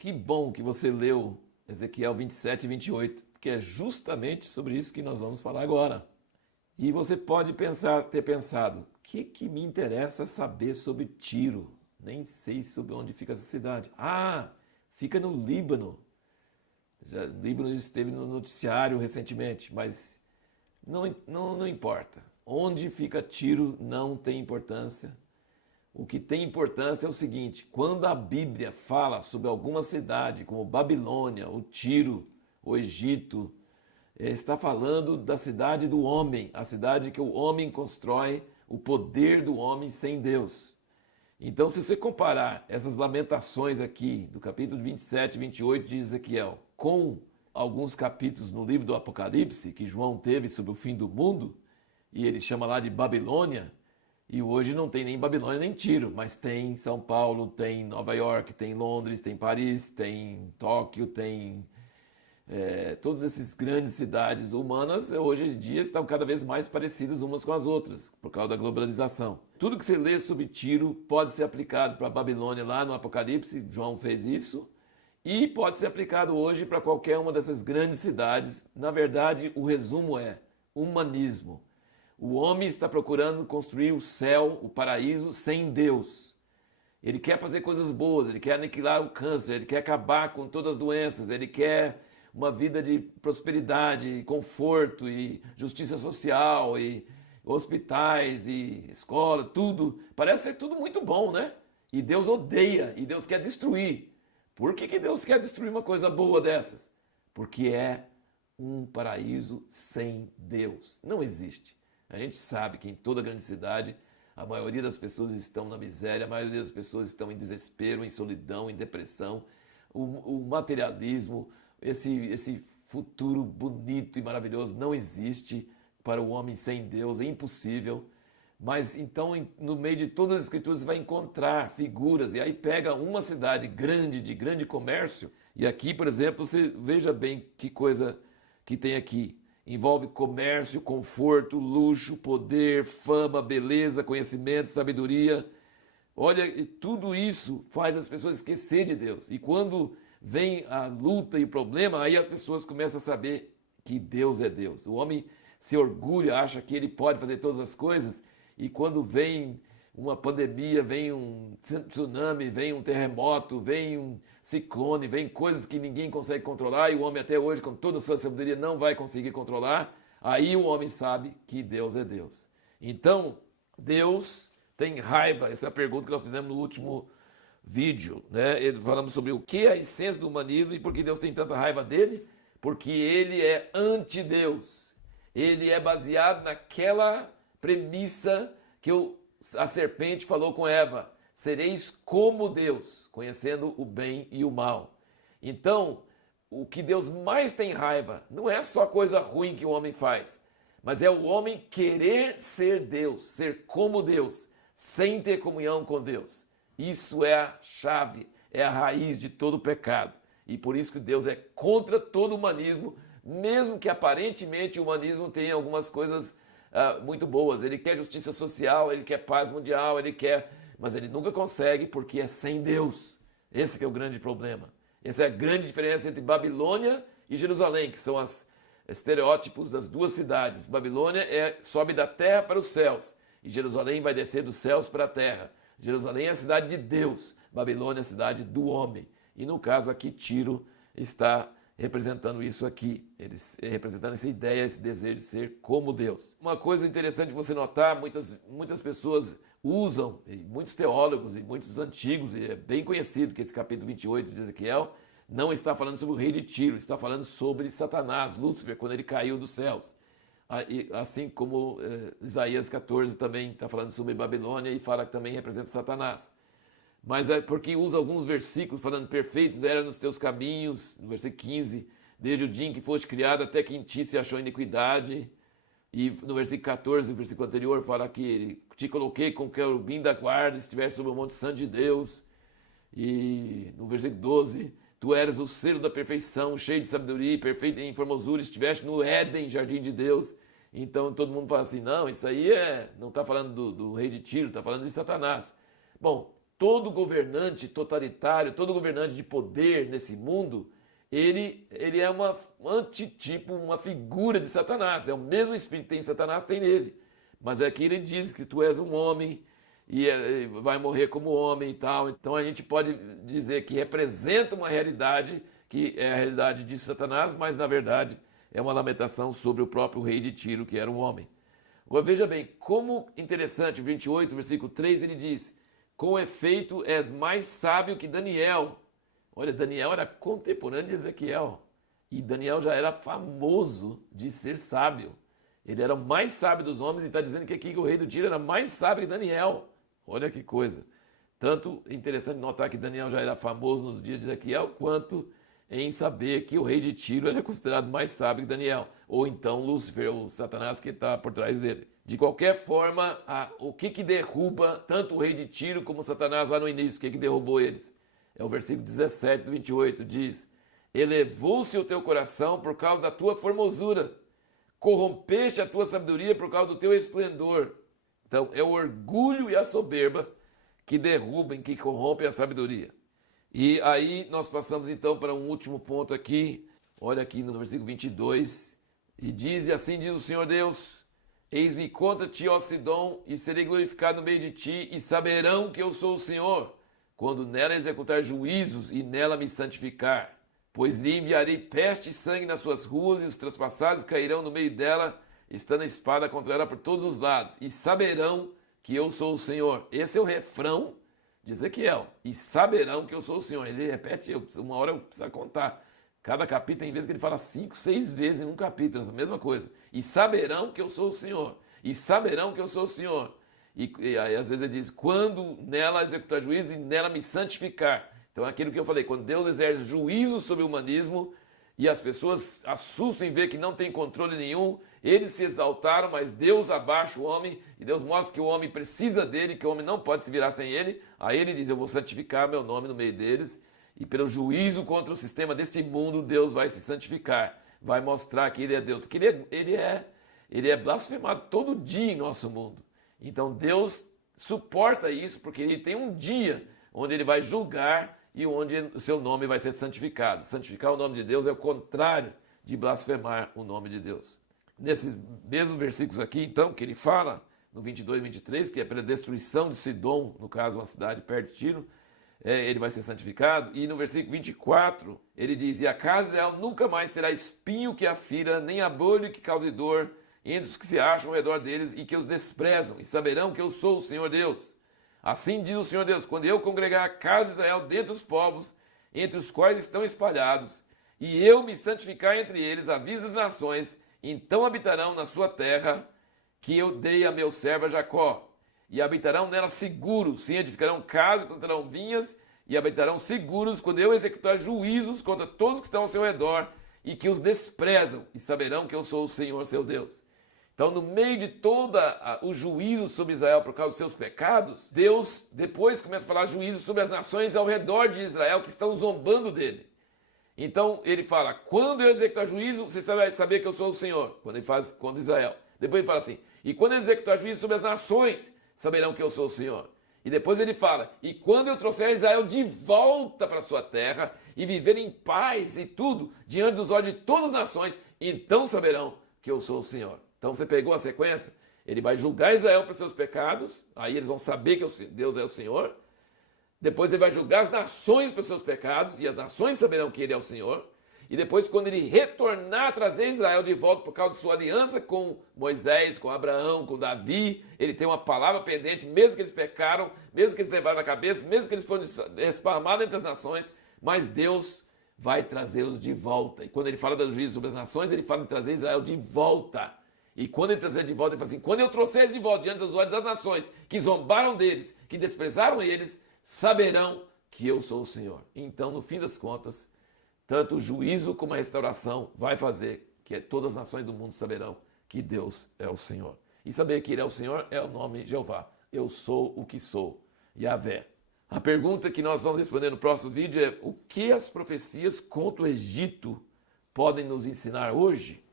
Que bom que você leu Ezequiel 27 e 28, porque é justamente sobre isso que nós vamos falar agora. E você pode ter pensado, o que me interessa saber sobre Tiro? Nem sei sobre onde fica essa cidade. Ah, fica no Líbano. O Líbano esteve no noticiário recentemente, mas não importa. Onde fica Tiro não tem importância. O que tem importância é o seguinte: quando a Bíblia fala sobre alguma cidade, como Babilônia, o Tiro, o Egito, está falando da cidade do homem, a cidade que o homem constrói, o poder do homem sem Deus. Então, se você comparar essas lamentações aqui, do capítulo 27 e 28 de Ezequiel, com alguns capítulos no livro do Apocalipse, que João teve sobre o fim do mundo, e ele chama lá de Babilônia, e hoje não tem nem Babilônia nem Tiro, mas tem São Paulo, tem Nova York, tem Londres, tem Paris, tem Tóquio, tem todas essas grandes cidades humanas hoje em dia estão cada vez mais parecidas umas com as outras, por causa da globalização. Tudo que você lê sobre Tiro pode ser aplicado para a Babilônia lá no Apocalipse, João fez isso, e pode ser aplicado hoje para qualquer uma dessas grandes cidades. Na verdade, o resumo é humanismo. O homem está procurando construir o céu, o paraíso, sem Deus. Ele quer fazer coisas boas, ele quer aniquilar o câncer, ele quer acabar com todas as doenças, ele quer uma vida de prosperidade, conforto e justiça social e hospitais e escola, tudo. Parece ser tudo muito bom, né? E Deus odeia, e Deus quer destruir. Por que Deus quer destruir uma coisa boa dessas? Porque é um paraíso sem Deus. Não existe. A gente sabe que em toda grande cidade a maioria das pessoas estão na miséria, a maioria das pessoas estão em desespero, em solidão, em depressão. O materialismo, esse futuro bonito e maravilhoso não existe para o homem sem Deus, é impossível. Mas então, no meio de todas as escrituras, você vai encontrar figuras, e aí pega uma cidade grande, de grande comércio, e aqui, por exemplo, você veja bem que coisa que tem aqui. Envolve comércio, conforto, luxo, poder, fama, beleza, conhecimento, sabedoria. Olha, e tudo isso faz as pessoas esquecer de Deus. E quando vem a luta e o problema, aí as pessoas começam a saber que Deus é Deus. O homem se orgulha, acha que ele pode fazer todas as coisas, e quando vem uma pandemia, vem um tsunami, vem um terremoto, vem um ciclone, vem coisas que ninguém consegue controlar, e o homem até hoje, com toda a sua sabedoria, não vai conseguir controlar, aí o homem sabe que Deus é Deus. Então, Deus tem raiva, essa é a pergunta que nós fizemos no último vídeo, né? Falamos sobre o que é a essência do humanismo e por que Deus tem tanta raiva dele, porque ele é anti-Deus. Ele é baseado naquela premissa que a serpente falou com Eva: sereis como Deus, conhecendo o bem e o mal. Então, o que Deus mais tem raiva não é só coisa ruim que o homem faz, mas é o homem querer ser Deus, ser como Deus, sem ter comunhão com Deus. Isso é a chave, é a raiz de todo o pecado. E por isso que Deus é contra todo o humanismo, mesmo que aparentemente o humanismo tenha algumas coisas muito boas. Ele quer justiça social, ele quer paz mundial, mas ele nunca consegue porque é sem Deus. Esse que é o grande problema. Essa é a grande diferença entre Babilônia e Jerusalém, que são os estereótipos das duas cidades. Babilônia sobe da terra para os céus, e Jerusalém vai descer dos céus para a terra. Jerusalém é a cidade de Deus, Babilônia é a cidade do homem. E no caso aqui, Tiro está representando isso aqui, representando essa ideia, esse desejo de ser como Deus. Uma coisa interessante de você notar, muitas pessoas usam, e muitos teólogos e muitos antigos, e é bem conhecido que esse capítulo 28 de Ezequiel não está falando sobre o rei de Tiro, está falando sobre Satanás, Lúcifer, quando ele caiu dos céus. Assim como Isaías 14 também está falando sobre Babilônia e fala que também representa Satanás. Mas é porque usa alguns versículos falando: perfeitos eram nos teus caminhos, no versículo 15, desde o dia em que foste criado até que em ti se achou iniquidade. E no versículo 14, o versículo anterior, fala que te coloquei com o querubim da guarda, estivesse sobre o monte santo de Deus. E no versículo 12, tu eras o selo da perfeição, cheio de sabedoria e perfeito em formosura, estiveste no Éden, jardim de Deus. Então todo mundo fala assim: não, isso aí não está falando do rei de Tiro, está falando de Satanás. Bom, todo governante totalitário, todo governante de poder nesse mundo, ele é um antitipo, uma figura de Satanás. É o mesmo espírito que tem em Satanás, tem nele. Mas aqui ele diz que tu és um homem e vai morrer como homem e tal. Então a gente pode dizer que representa uma realidade que é a realidade de Satanás, mas na verdade é uma lamentação sobre o próprio rei de Tiro, que era um homem. Agora veja bem, como interessante, 28, versículo 3, ele diz: com efeito és mais sábio que Daniel. Olha, Daniel era contemporâneo de Ezequiel. E Daniel já era famoso de ser sábio. Ele era o mais sábio dos homens e está dizendo que aqui o rei do Tiro era mais sábio que Daniel. Olha que coisa. Tanto é interessante notar que Daniel já era famoso nos dias de Ezequiel, quanto em saber que o rei de Tiro era considerado mais sábio que Daniel. Ou então Lúcifer, ou Satanás, que está por trás dele. De qualquer forma, o que derruba tanto o rei de Tiro como Satanás lá no início? O que derrubou eles? É o versículo 17 do 28, diz: elevou-se o teu coração por causa da tua formosura, corrompeste a tua sabedoria por causa do teu esplendor. Então, é o orgulho e a soberba que derrubam, que corrompem a sabedoria. E aí nós passamos então para um último ponto aqui. Olha aqui no versículo 22. E diz, e assim diz o Senhor Deus: eis-me contra ti, ó Sidom, e serei glorificado no meio de ti, e saberão que eu sou o Senhor, quando nela executar juízos e nela me santificar. Pois lhe enviarei peste e sangue nas suas ruas, e os transpassados cairão no meio dela, estando a espada contra ela por todos os lados, e saberão que eu sou o Senhor. Esse é o refrão de Ezequiel. E saberão que eu sou o Senhor. Ele repete, uma hora eu preciso contar. Cada capítulo tem vezes que ele fala 5, 6 vezes em um capítulo, a mesma coisa. E saberão que eu sou o Senhor. E saberão que eu sou o Senhor. E aí às vezes ele diz, quando nela executar juízo e nela me santificar. Então é aquilo que eu falei, quando Deus exerce juízo sobre o humanismo e as pessoas assustam em ver que não tem controle nenhum, eles se exaltaram, mas Deus abaixa o homem e Deus mostra que o homem precisa dele, que o homem não pode se virar sem ele. Aí ele diz, eu vou santificar meu nome no meio deles. E pelo juízo contra o sistema desse mundo, Deus vai se santificar, vai mostrar que Ele é Deus, porque Ele é blasfemado todo dia em nosso mundo. Então Deus suporta isso, porque Ele tem um dia onde Ele vai julgar e onde o seu nome vai ser santificado. Santificar o nome de Deus é o contrário de blasfemar o nome de Deus. Nesses mesmos versículos aqui, então, que ele fala, no 22 e 23, que é pela destruição de Sidom, no caso uma cidade perto de Tiro, ele vai ser santificado. E no versículo 24, ele diz, e a casa de Israel nunca mais terá espinho que a fira, nem abolho que cause dor, entre os que se acham ao redor deles e que os desprezam, e saberão que eu sou o Senhor Deus. Assim diz o Senhor Deus, quando eu congregar a casa de Israel dentre os povos, entre os quais estão espalhados, e eu me santificar entre eles, à vista das nações, então habitarão na sua terra, que eu dei a meu servo Jacó, e habitarão nela seguros, sim, edificarão casas, plantarão vinhas, e habitarão seguros quando eu executar juízos contra todos que estão ao seu redor, e que os desprezam, e saberão que eu sou o Senhor seu Deus. Então, no meio de todo o juízo sobre Israel por causa dos seus pecados, Deus depois começa a falar juízo sobre as nações ao redor de Israel que estão zombando dele. Então, ele fala, quando eu executar juízo, você vai saber que eu sou o Senhor, quando ele faz contra Israel. Depois ele fala assim, e quando eu executar juízo sobre as nações, saberão que eu sou o Senhor. E depois ele fala, e quando eu trouxer Israel de volta para sua terra, e viver em paz e tudo, diante dos olhos de todas as nações, então saberão que eu sou o Senhor. Então você pegou a sequência? Ele vai julgar Israel por seus pecados, aí eles vão saber que Deus é o Senhor. Depois ele vai julgar as nações por seus pecados, e as nações saberão que ele é o Senhor. E depois, quando ele retornar a trazer Israel de volta por causa de sua aliança com Moisés, com Abraão, com Davi, ele tem uma palavra pendente, mesmo que eles pecaram, mesmo que eles levaram na cabeça, mesmo que eles foram esparramados entre as nações, mas Deus vai trazê-los de volta. E quando ele fala do juízo sobre as nações, ele fala de trazer Israel de volta. E quando ele trazer de volta, ele fala assim, quando eu trouxer eles de volta diante dos olhos das nações, que zombaram deles, que desprezaram eles, saberão que eu sou o Senhor. Então, no fim das contas, tanto o juízo como a restauração vai fazer que todas as nações do mundo saberão que Deus é o Senhor. E saber que Ele é o Senhor é o nome de Jeová. Eu sou o que sou, Yahvé. A pergunta que nós vamos responder no próximo vídeo é: o que as profecias contra o Egito podem nos ensinar hoje?